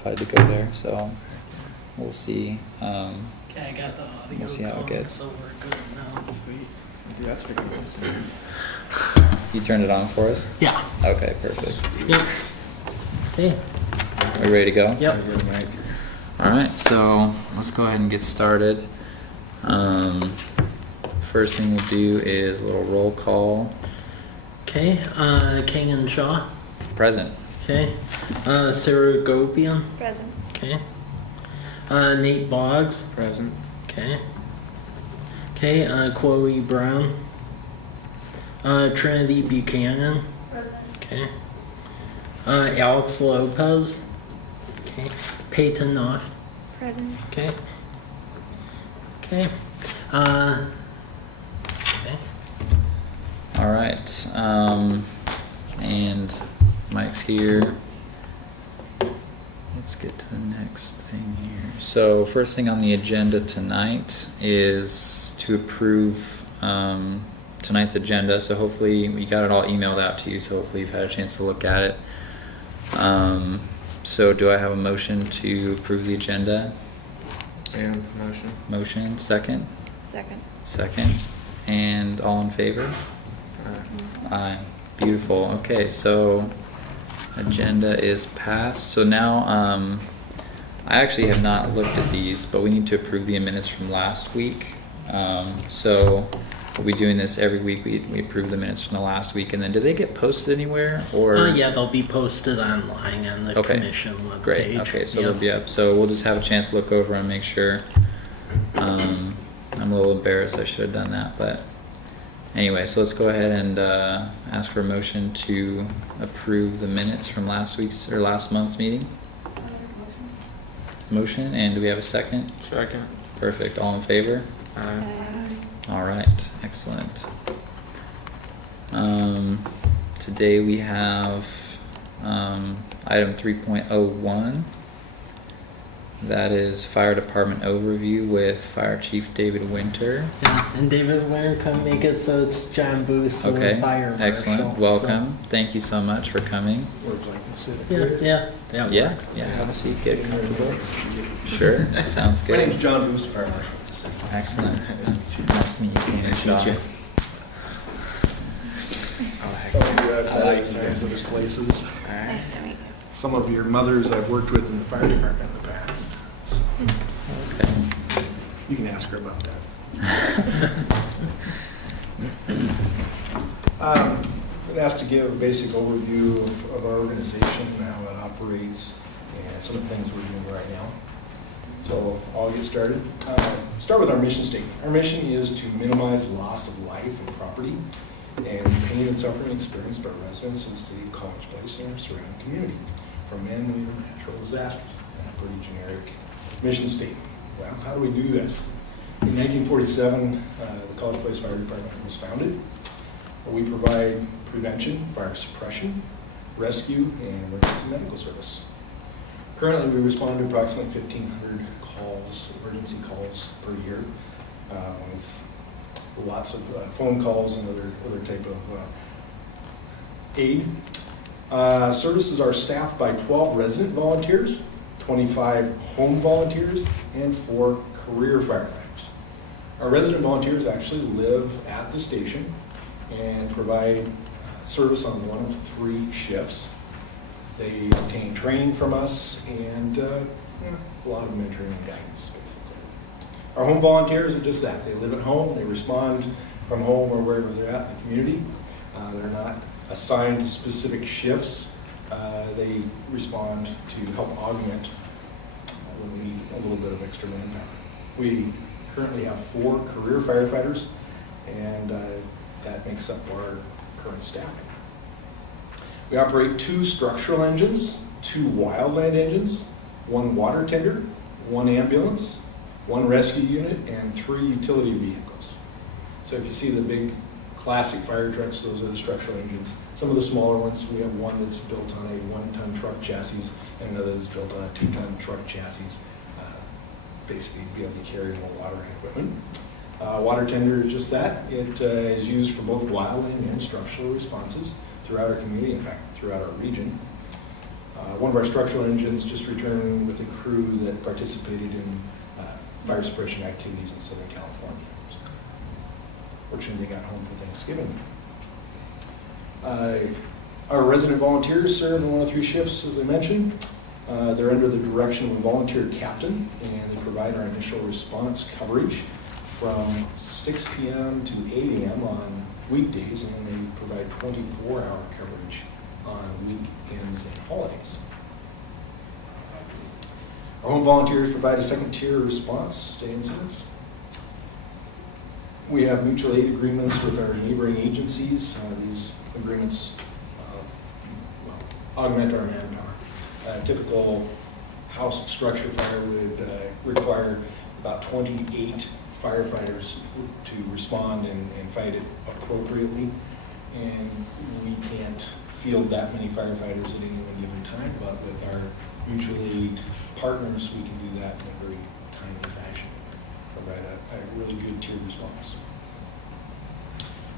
qualified to go there, so we'll see. Okay, I got the audio. We'll see how it gets. So we're good now. Sweet. Dude, that's freaking awesome. You turned it on for us? Yeah. Okay, perfect. Yep. Okay. Are we ready to go? Yep. All right, so let's go ahead and get started. First thing we'll do is a little roll call. Okay. King and Shaw. Present. Okay. Sarah Gopian. Present. Okay. Nate Boggs. Present. Okay. Okay. Chloe Brown. Trinity Buchanan. Present. Okay. Alex Lopez. Okay. Peyton Knopf. Present. Okay. Okay. Okay. All right, and Mike's here. Let's get to the next thing here. So first thing on the agenda tonight is to approve tonight's agenda. So hopefully we got it all emailed out to you, so hopefully you've had a chance to look at it. So do I have a motion to approve the agenda? And motion. Motion, second? Second. Second. And all in favor? Aye. Beautiful. Okay, so agenda is passed. So now, I actually have not looked at these, but we need to approve the minutes from last week. So we'll be doing this every week. We approve the minutes from the last week, and then do they get posted anywhere or? Yeah, they'll be posted online on the Okay. commission webpage. Great. Okay, so Yep. they'll be up. So we'll just have a chance to look over and make sure. I'm a little embarrassed. I should have done that, but anyway. So let's go ahead and ask for a motion to approve the minutes from last month's meeting. Motion, and do we have a second? Second. Perfect. All in favor? Aye. All right. Excellent. Today we have item 3.01. That is fire department overview with Fire Chief David Winter. Yeah, and David Winter couldn't make it, so it's John Booth, the Okay. fire marshal. Excellent. Welcome. Thank you so much for coming. Yeah. Yeah. Works. Yeah. Have a seat. Get comfortable. Sure. Sounds My good. name's John Booth, Fire Marshal. Excellent. Nice to meet you. King. Nice to meet you. Some of you I've I met like at you. times other places. All right. Nice to meet you. Some of your mothers I've worked with in the fire department in the past. So Okay. you can ask her about that. I've been asked to give a basic overview of our organization and how it operates and some of the things we're doing right now. So I'll get started. Start with our mission statement. Our mission is to minimize loss of life and property and pain and suffering experienced by residents of the city of College Place and our surrounding community from man-made or natural disasters. A pretty generic mission statement. Well, how do we do this? In 1947, the College Place Fire Department was founded. We provide prevention, fire suppression, rescue, and emergency medical service. Currently, we respond to approximately 1,500 calls, emergency calls per year, with lots of phone calls and other type of aid. Services are staffed by 12 resident volunteers, 25 home volunteers, and 4 career firefighters. Our resident volunteers actually live at the station and provide service on one of 3 shifts. They obtain training from us and a lot of mentoring and guidance, basically. Our home volunteers are just that. They live at home, they respond from home or wherever they're at in the community. They're not assigned to specific shifts. They respond to help augment when we need a little bit of extra manpower. We currently have 4 career firefighters, and that makes up our current staffing. We operate 2 structural engines, 2 wildland engines, 1 water tender, 1 ambulance, 1 rescue unit, and 3 utility vehicles. So if you see the big classic fire trucks, those are the structural engines. Some of the smaller ones, we have one that's built on a 1-ton truck chassis and another that's built on a 2-ton truck chassis, basically to be able to carry more water and equipment. Water tender is just that. It is used for both wildland and structural responses throughout our community, in fact, throughout our region. One of our structural engines just returned with a crew that participated in fire suppression activities in Southern California. So, fortunately, they got home for Thanksgiving. Our resident volunteers serve in one of 3 shifts, as I mentioned. They're under the direction of a volunteer captain, and they provide our initial response coverage from 6 p.m. to 8 a.m. on weekdays, and then they provide 24-hour coverage on weekends and holidays. Our home volunteers provide a second-tier response to incidents. We have mutual aid agreements with our neighboring agencies. These agreements augment our manpower. A typical house structure fire would require about 28 firefighters to respond and fight it appropriately. And we can't field that many firefighters at any one given time, but with our mutual aid partners, we can do that in a very timely fashion, provide a really good tiered response.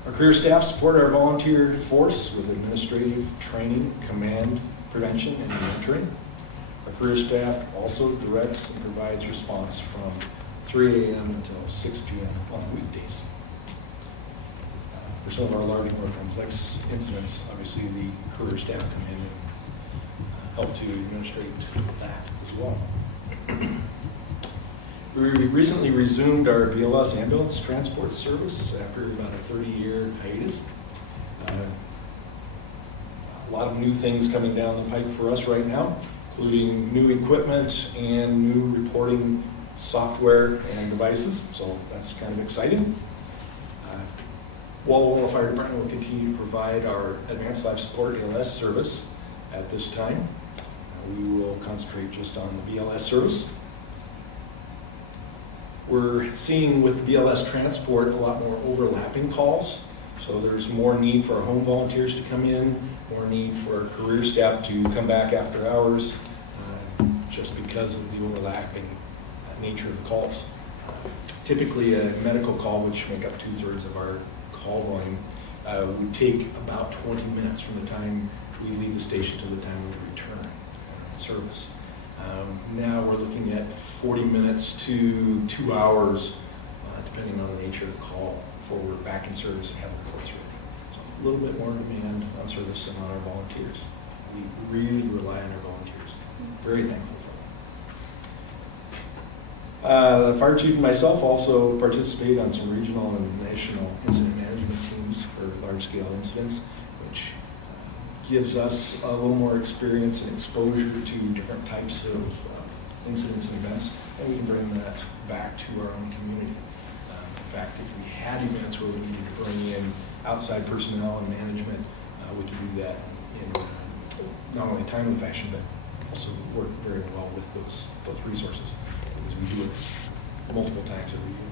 Our career staff support our volunteer force with administrative training, command, prevention, and mentoring. Our career staff also directs and provides response from 3 a.m. until 6 p.m. on weekdays. For some of our larger, more complex incidents, obviously the career staff come in and help to administrate that as well. We recently resumed our BLS ambulance transport service after about a 30-year hiatus. A lot of new things coming down the pipe for us right now, including new equipment and new reporting software and devices, so that's kind of exciting. Walla Fire Department will continue to provide our advanced life support ALS service at this time. We will concentrate just on the BLS service. We're seeing with BLS transport a lot more overlapping calls, so there's more need for our home volunteers to come in, more need for our career staff to come back after hours, just because of the overlapping nature of the calls. Typically a medical call, which make up 2/3 of our call volume, would take about 20 minutes from the time we leave the station to the time we return service. Now we're looking at 40 minutes to 2 hours, depending on the nature of the call, before we're back in service and have reports ready. So a little bit more demand on service and on our volunteers. We really rely on our volunteers. Very thankful for them. The fire chief and myself also participate on some regional and national incident management teams for large-scale incidents, which gives us a little more experience and exposure to different types of incidents and events, and we can bring that back to our own community. In fact, if we had events where we needed to bring in outside personnel and management, we can do that in not only a timely fashion, but also work very well with those resources, because we do it multiple times every year.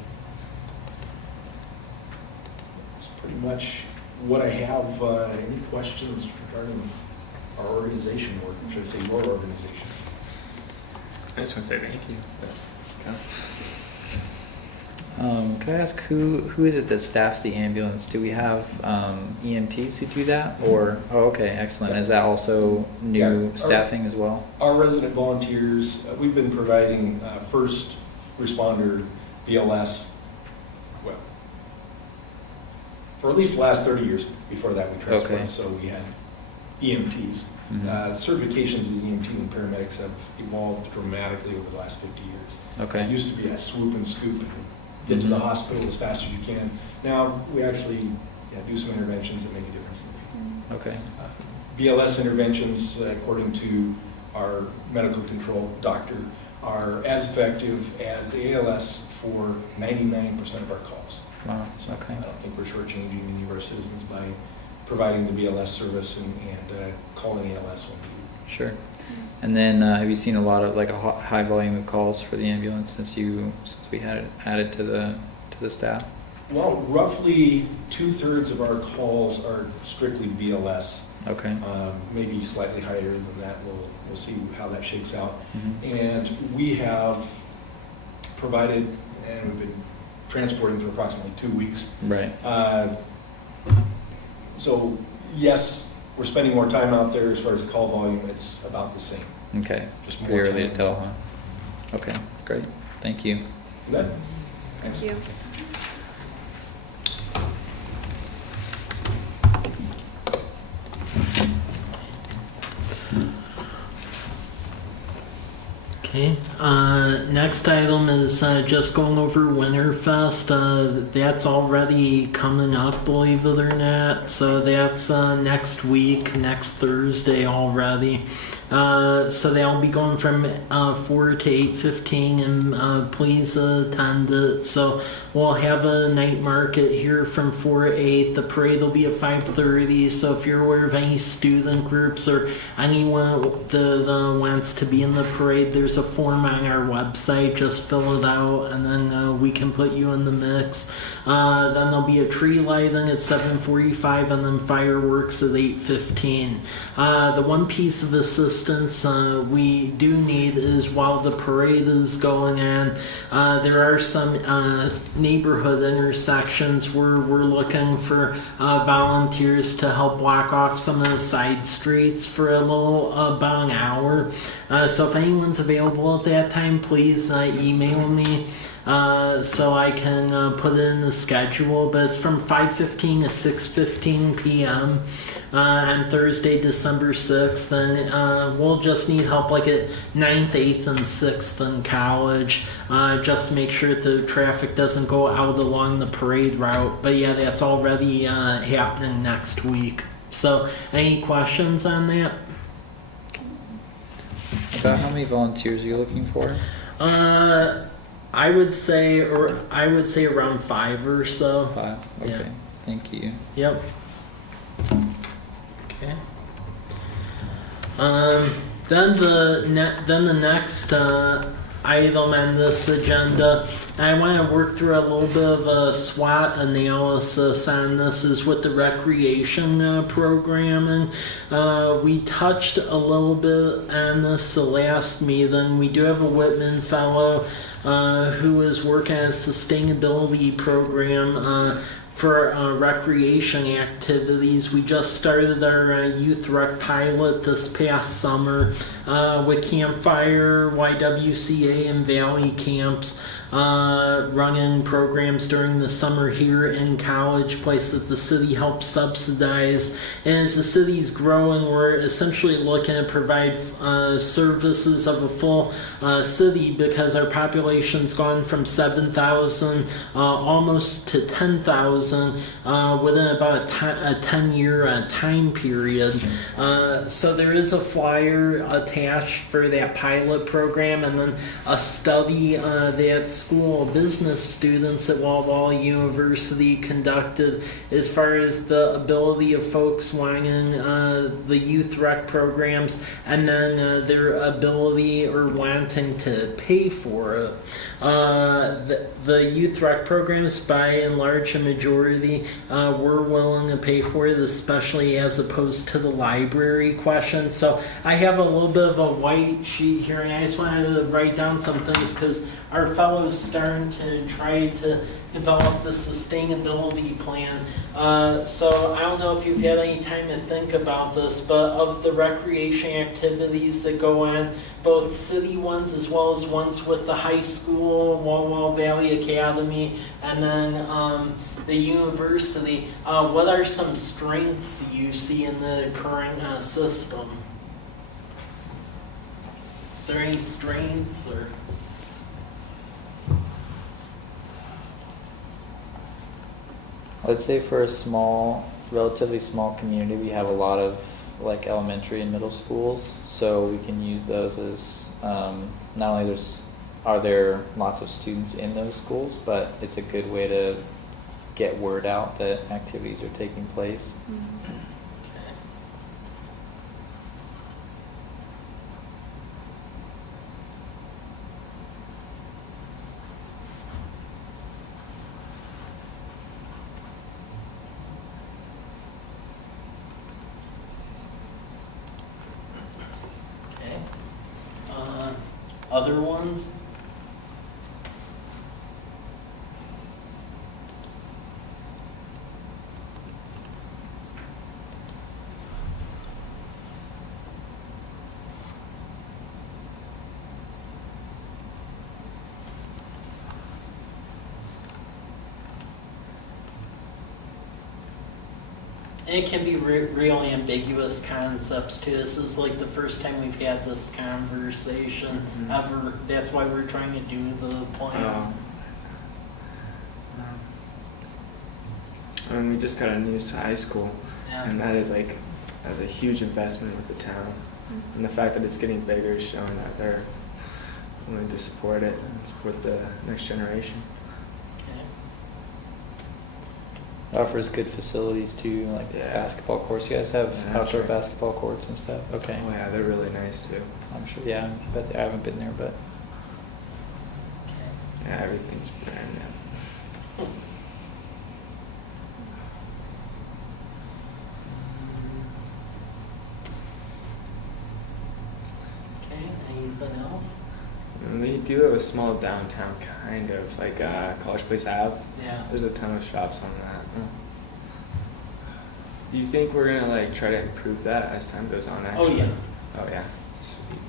That's pretty much what I have. Any questions regarding our organization, or should I say your organization? I just want to say thank you. Can I ask who is it that staffs the ambulance? Do we have EMTs who do that, or okay, excellent. Is that also new staffing as well? Our resident volunteers, we've been providing first responder BLS, well, for at least the last 30 years. Before that, we transported, Okay. so we had EMTs. Certifications of the EMT and paramedics have evolved dramatically over the last 50 years. Okay. It used to be a swoop and scoop and get to the hospital as fast as you can. Now we actually do some interventions that make a difference in the field. Okay. BLS interventions, according to our medical control doctor, are as effective as the ALS for 99% of our calls. Wow. So Okay. I don't think we're shortchanging any of our citizens by providing the BLS service and calling ALS when needed. Sure. And then have you seen a lot of like a high volume of calls for the ambulance since we had it added to the staff? Well, roughly 2/3 of our calls are strictly BLS. Okay. Maybe slightly higher than that. We'll see how that shakes out. Mm-hmm. And we have provided, and we've been transporting for approximately 2 weeks. Right. So yes, we're spending more time out there as far as the call volume, it's about the same. Okay, Just more pretty early to time. tell, huh? Okay, great, thank you. You bet? Thank you. Okay, next item is just going over Winterfest. That's already coming up, believe it or not. So that's next week, next Thursday already. So they'll be going from 4 to 8:15, and please attend it. So we'll have a night market here from 4 to 8. The parade will be at 5:30. So if you're aware of any student groups or anyone that wants to be in the parade, there's a form on our website. Just fill it out, and then we can put you in the mix. Then there'll be a tree lighting at 7:45, and then fireworks at 8:15. The one piece of assistance we do need is while the parade is going on, there are some neighborhood intersections where we're looking for volunteers to help block off some of the side streets for a little about an hour. So if anyone's available at that time, please email me so I can put it in the schedule. But it's from 5:15 to 6:15 p.m. On Thursday, December 6th. And we'll just need help like at 9th, 8th, and 6th in College, just to make sure the traffic doesn't go out along the parade route. But yeah, that's already happening next week. So any questions on that? About how many volunteers are you looking for? I would say around 5 or so. 5, okay, Yeah. thank you. Yep. Okay. Then the next item on this agenda, I want to work through a little bit of a SWOT analysis on this, is with the recreation programming. We touched a little bit on this the last meeting. We do have a Whitman Fellow who is working on a sustainability program for recreation activities. We just started our youth rec pilot this past summer with Campfire, YWCA, and Valley Camps, running programs during the summer here in College, place that the city helps subsidize. And as the city's growing, we're essentially looking to provide services of a full city, because our population's gone from 7,000 almost to 10,000 within about a 10-year time period. So there is a flyer attached for that pilot program, and then a study that School of Business students at Walla Walla University conducted as far as the ability of folks wanting the youth rec programs, and then their ability or wanting to pay for it. The youth rec programs, by and large, a majority were willing to pay for it, especially as opposed to the library question. So I have a little bit of a white sheet here, and I just wanted to write down some things because our fellows starting to try to develop the sustainability plan. So I don't know if you've had any time to think about this, but of the recreation activities that go on, both city ones as well as ones with the high school, Walla Walla Valley Academy, and then the university, what are some strengths you see in the current system? Is there any strengths or? I'd say for a relatively small community, we have a lot of like elementary and middle schools, so we can use those as not only are there lots of students in those schools, but it's a good way to get word out that activities are taking place. Mm-hmm. Other ones? And it can be real ambiguous concepts too. This is like the first time we've had this conversation ever. That's why we're trying to do the plan. And we just got a news to high school, Yeah. and that is like that's a huge investment with the town. And the fact that it's getting bigger is showing that they're willing to support it and support the next generation. Okay. Offers good facilities too, like Yeah. basketball courts. You guys have Yeah, outdoor sure. basketball courts and stuff. Okay. Oh yeah, they're really nice too. I'm sure. Yeah, I bet I haven't been there, but Okay. Yeah, everything's brand new. Okay, anything else? And we do have a small downtown, kind of like College Place Ave. Yeah. There's a ton of shops on that. Do you think we're gonna like try to improve that as time goes on? Actually. Oh, yeah. Oh yeah. Sweet.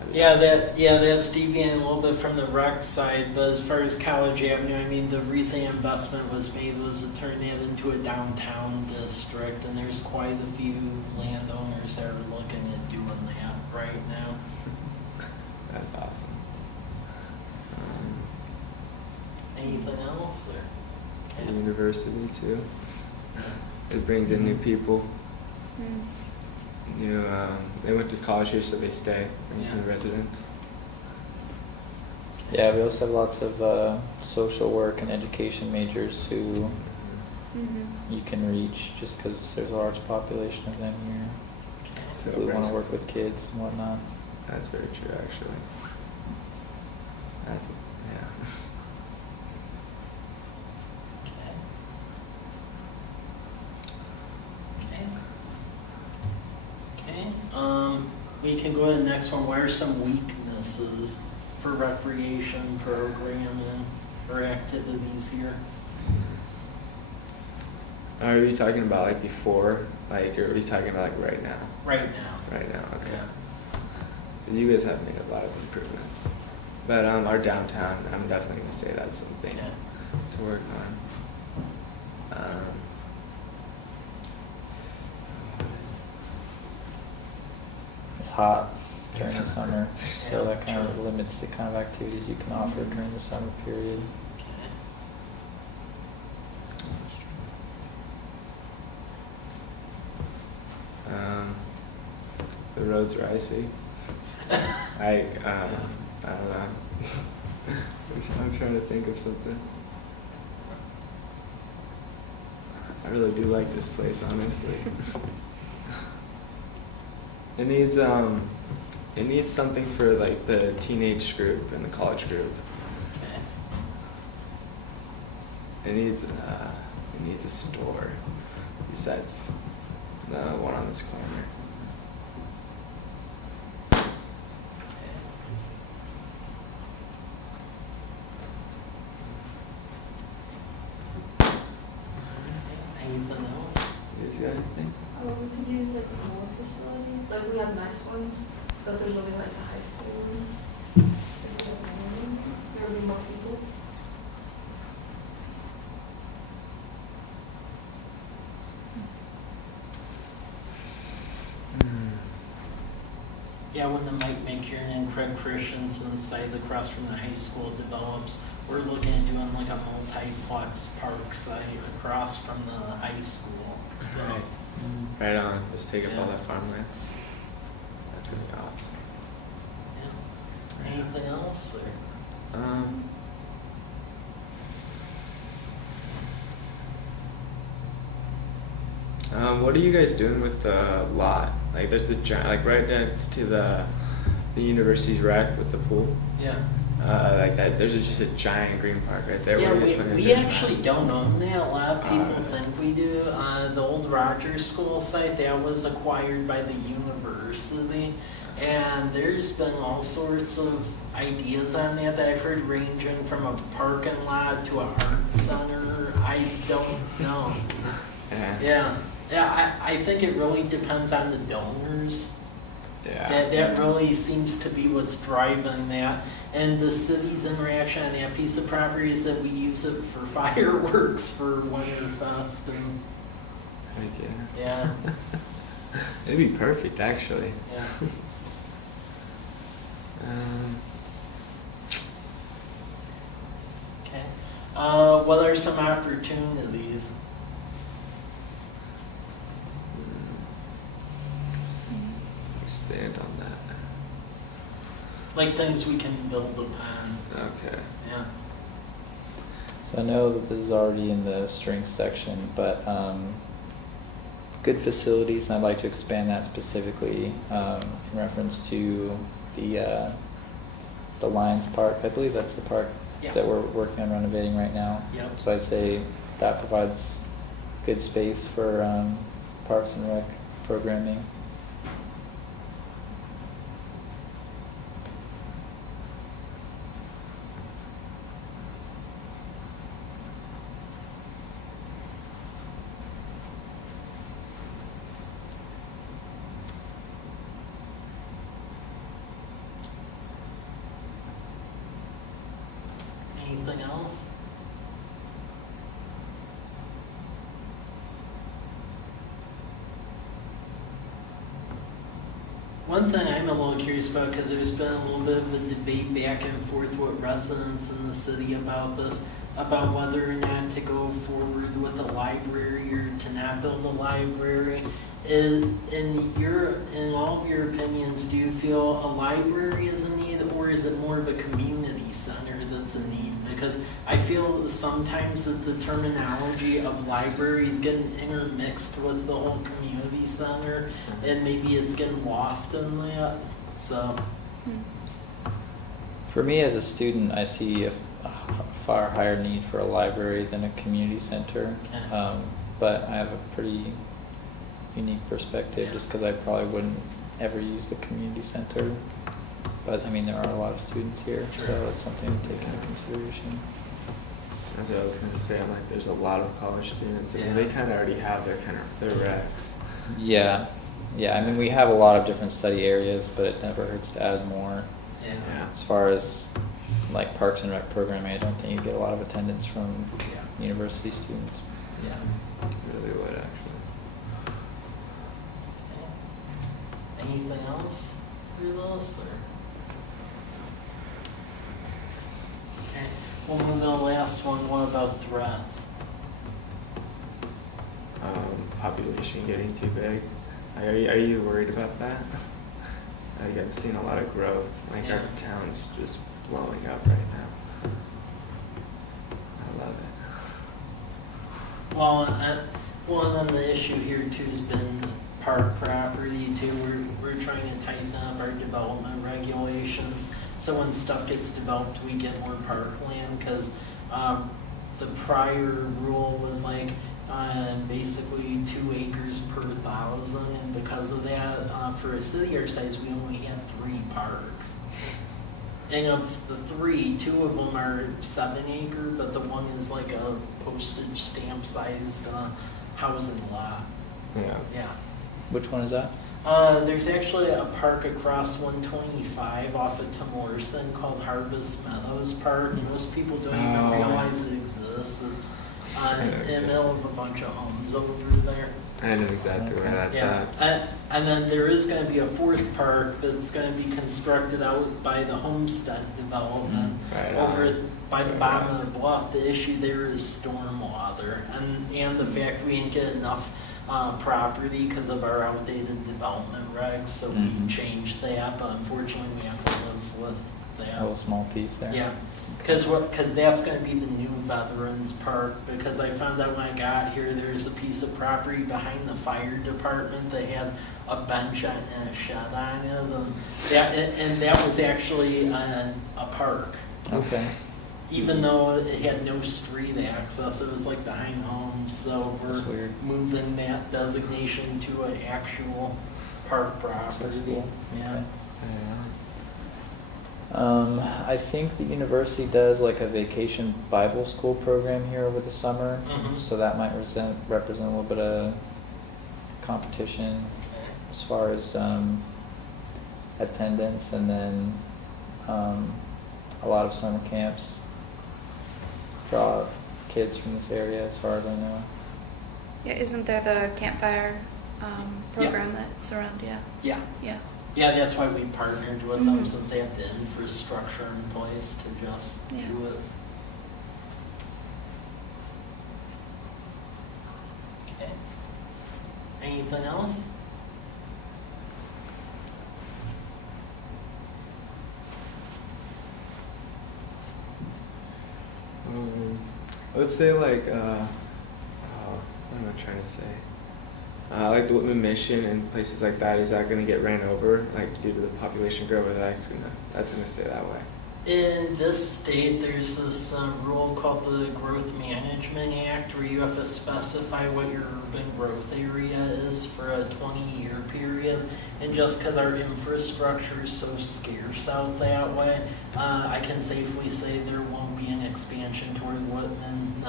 That'd be Yeah, awesome. that's deviating a little bit from the rec side, but as far as College Avenue, I mean, the reason investment was made was to turn that into a downtown district, and there's quite a few landowners that are looking at doing that right now. That's awesome. Anything else? Or? The Okay. university too. It brings in new people. New, they went to college here, so they stay. Brings Yeah. new residents. yeah, we also have lots of social work and education majors who you can reach just because there's a large population of them here. Okay. So Who want brings- to work with kids and whatnot. That's very true, actually. That's yeah. Okay. Okay. We can go to the next one. What are some weaknesses for recreation programming or activities here? Are we talking about like before, like, or are we talking about like right now? Right now. Right now, okay. Yeah. You guys have made a lot of improvements, but our downtown, I'm definitely gonna say that's something Okay. to work on. It's hot during the It's hot. summer, so Yeah, that kind of true. limits the kind of activities you can offer during the summer period. Okay. The roads are icy. I don't know. I'm trying to think of something. I really do like this place, honestly. It needs something for like the teenage group and the college group. Okay. It needs a store besides the one on this corner. Anything else? You guys got anything? We could use like more facilities, like we have nice ones, but there's only like the high school ones. If we don't have them, there would be more people. Yeah, when the Mike McKieran and Craig Christensen site across from the high school develops, we're looking at doing like a multiplex park site across from the high school. So, Right. Right on. Just take up all Yeah. that farmland. That's gonna be awesome. yeah. Anything else? Or? What are you guys doing with the lot? Like, there's the giant, like right next to the university's rec with the pool. Yeah. Like that. There's just a giant green park right there. Yeah, What are you guys planning on we doing actually with don't own that. A lot of people Alright. think we do. The old Rogers School site, that was acquired by the university. And there's been all sorts of ideas on that I've heard, ranging from a parking lot to an art center. I don't know. that? Yeah, I think it really depends on the donors. Yeah. That really seems to be what's driving that. And the city's interaction on that piece of property is that we use it for fireworks for Winterfest. And Heck yeah. Yeah. It'd be perfect, actually. Yeah. Okay. What are some opportunities? Expand on that. Like things we can build upon. Okay. Yeah. I know that this is already in the strengths section, but good facilities, and I'd like to expand that specifically in reference to the Lions Park. I believe that's the park Yeah. that we're working on renovating right now. Yep. So I'd say that provides good space for Parks and Rec programming. Anything else? One thing I'm a little curious about, because there's been a little bit of a debate back and forth with residents in the city about this, about whether or not to go forward with a library or to not build a library. In all of your opinions, do you feel a library is a need, or is it more of a community center that's a need? Because I feel sometimes that the terminology of libraries getting intermixed with the whole community center, and maybe it's getting lost in that. So, For me as a student, I see a far higher need for a library than a community center. Okay. But I have a pretty unique perspective Yeah. just because I probably wouldn't ever use the community center. But I mean, there are a lot of students here, Sure. so it's something to take into consideration. That's what I was gonna say. I'm like, there's a lot of college students, and Yeah. they kind of already have their recs. Yeah, I mean, we have a lot of different study areas, but it never hurts to add more. yeah. Yeah. As far as like Parks and Rec programming, I don't think you get a lot of attendance from Yeah. university students. Yeah. Really would actually. Anything else for this, or? Okay, we'll move to the last one. What about threats? Population getting too big. Are you worried about that? Like, I'm seeing a lot of growth. Like Yeah. our town's just blowing up right now. I love it. Well, and then the issue here too has been park property too. We're trying to tighten up our development regulations. So when stuff gets developed, we get more parkland, because the prior rule was like basically 2 acres per 1,000, and because of that, for a city our size, we only had 3 parks. And of the 3, 2 of them are 7 acre, but the one is like a postage stamp sized housing lot. Yeah. Yeah. Which one is that? There's actually a park across 125 off of Timorson called Harvest Meadows Park. Most people don't even Oh. realize it exists. It's in the exactly. middle of a bunch of homes over there. I know exactly where that's Yeah, and then there is going to be a 4th park that's going to be constructed out by the Homestead development Right over on. by the bottom of the bluff. The issue there is stormwater, and the fact we didn't get enough property because of our outdated development regs, so we changed that, but unfortunately we have to live with A that. little small piece there. Yeah, because that's going to be the new Veterans Park, because I found out when I got here, there's a piece of property behind the fire department that had a bench and a shed on it, and that was actually a park. Okay. Even though it had no street access, it was like behind homes, so That's we're weird. moving that designation to an actual park That's property. cool. Yeah. Okay. Yeah. I think the university does like a vacation Bible school program here over the summer, Mhm. so that might represent a little bit of competition Okay. as far as attendance, and then a lot of summer camps draw kids from this area, as far as I know. Yeah, isn't there the campfire program that's around? Yeah. Yeah. Yeah. Yeah, that's why we partnered with them, Mhm. since they have the infrastructure in place to just Yeah. do it. Okay. Anything else? I would say like, what am I trying to say? Like the Whitman Mission and places like that, is that going to get ran over, like due to the population growth, or that's gonna stay that way? In this state, there's this rule called the Growth Management Act, where you have to specify what your urban growth area is for a 20-year period. And just because our infrastructure is so scarce out that way, I can safely say there won't be an expansion toward Whitman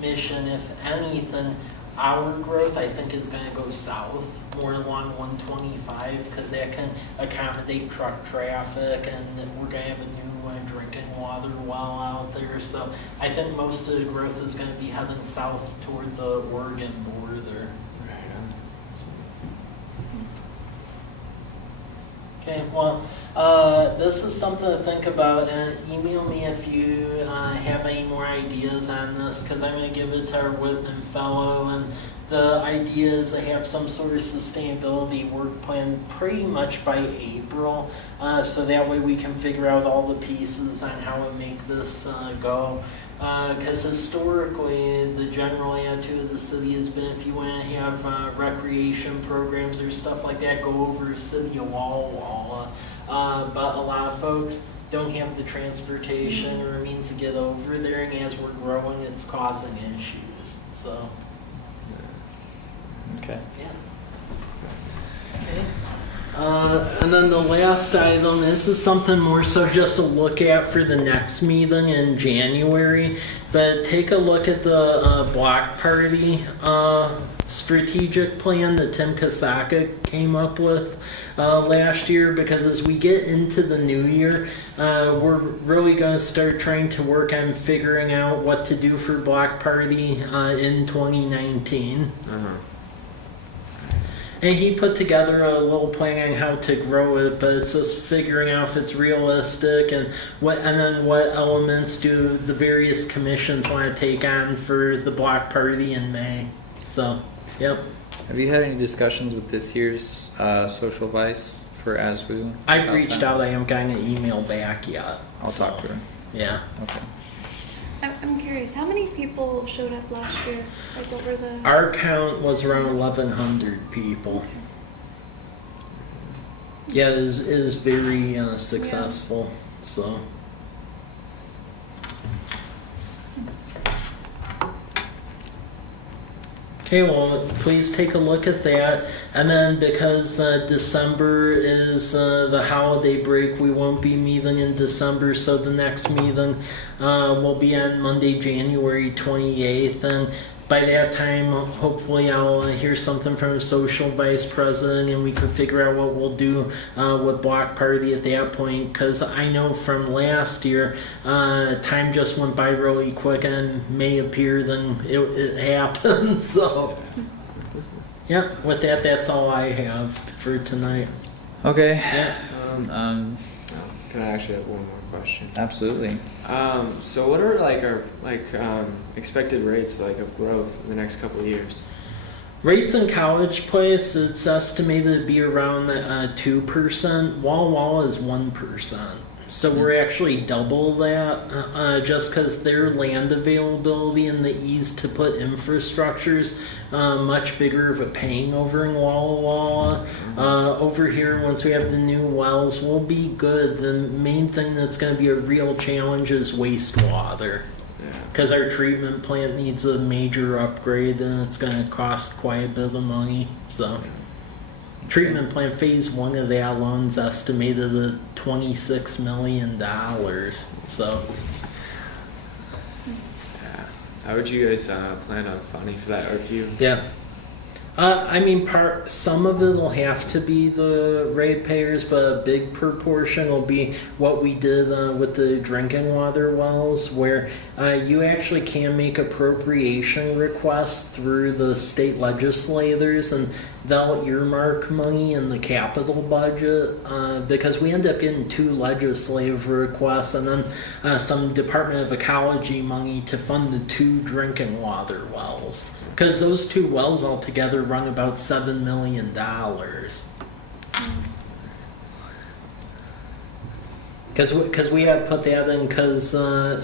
Mission. If anything, our growth, I think, is going to go south, more along 125, because that can accommodate truck traffic, and we're going to have a new drinking water well out there. So I think most of the growth is going to be heading south toward the Oregon border. Right on. Okay, well, this is something to think about, and email me if you have any more ideas on this, because I'm going to give it to our Whitman fellow, and the idea is to have some sort of sustainability work plan pretty much by April, so that way we can figure out all the pieces on how to make this go. Because historically, the general attitude of the city has been, if you want to have recreation programs or stuff like that, go over the city of Walla Walla. But a lot of folks don't have the transportation or means to get over there, and as we're growing, it's causing issues. So, Okay. yeah. Okay. And then the last item, this is something more so just a look at for the next meeting in January, but take a look at the block party strategic plan that Tim Kasaka came up with last year, because as we get into the new year, we're really going to start trying to work on figuring out what to do for block party in 2019. And he put together a little plan on how to grow it, but it's just figuring out if it's realistic, and then what elements do the various commissions want to take on for the block party in May. So, yep. Have you had any discussions with this year's social vice for ASWU? I've reached out. I haven't gotten an email back yet. I'll talk to her. Yeah. Okay. I'm curious, how many people showed up last year? Like over the... Our count was around 1,100 people. Yeah, it is very successful. So. Okay, well, please take a look at that. And then because December is the holiday break, we won't be meeting in December, so the next meeting will be on Monday, January 28th. And by that time, hopefully I'll hear something from the social vice president, and we can figure out what we'll do with block party at that point. Because I know from last year, time just went by really quick, and May appeared and it happened. So, yeah, with that, that's all I have for tonight. Okay. Yeah. Can I actually have one more question? Absolutely. So what are like our expected rates like of growth in the next couple of years? Rates in College Place, it's estimated to be around 2%. Walla Walla is 1%. So we're actually double that, just because their land availability and the ease to put infrastructure's much bigger of a pang over in Walla Walla. Over here, once we have the new wells, we'll be good. The main thing that's going to be a real challenge is wastewater, because our treatment plant needs a major upgrade, and it's going to cost quite a bit of money. So. Treatment plant phase 1 of that loan's estimated at $26 million. So, How would you guys plan on funding for that? Or if you? yeah. I mean, some of it will have to be the ratepayers, but a big proportion will be what we did with the drinking water wells, where you actually can make appropriation requests through the state legislators, and they'll earmark money in the capital budget because we end up getting 2 legislative requests and then some Department of Ecology money to fund the 2 drinking water wells. Because those 2 wells altogether run about $7 million. Because we have put that in because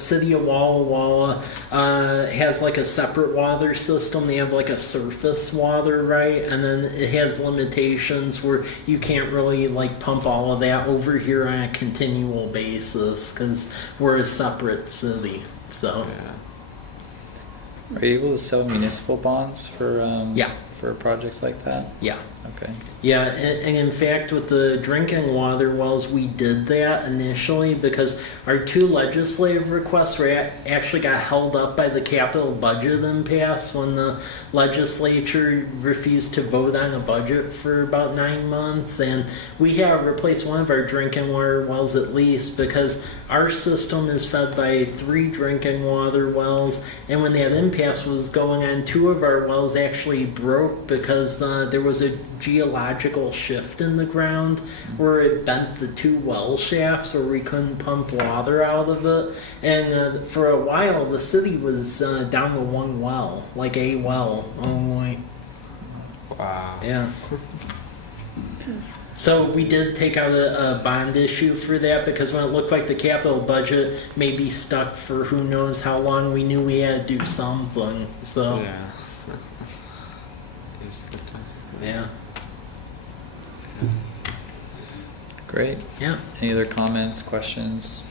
City of Walla Walla has like a separate water system. They have like a surface water, right? And then it has limitations where you can't really like pump all of that over here on a continual basis because we're a separate city. So. Yeah. Are you able to sell municipal bonds for Yeah. for projects like that? Yeah. Okay. Yeah, and in fact, with the drinking water wells, we did that initially because our 2 legislative requests actually got held up by the capital budget impasse when the legislature refused to vote on a budget for about 9 months. And we have replaced one of our drinking water wells at least because our system is fed by 3 drinking water wells. And when that impasse was going on, 2 of our wells actually broke because there was a geological shift in the ground where it bent the 2 well shafts or we couldn't pump water out of it. And for a while the city was down to 1 well, like a well only. Wow. Yeah. So we did take out a bond issue for that because when it looked like the capital budget may be stuck for who knows how long, we knew we had to do something. So Yeah. Yes, yeah. Great. Yeah. Any other comments, questions?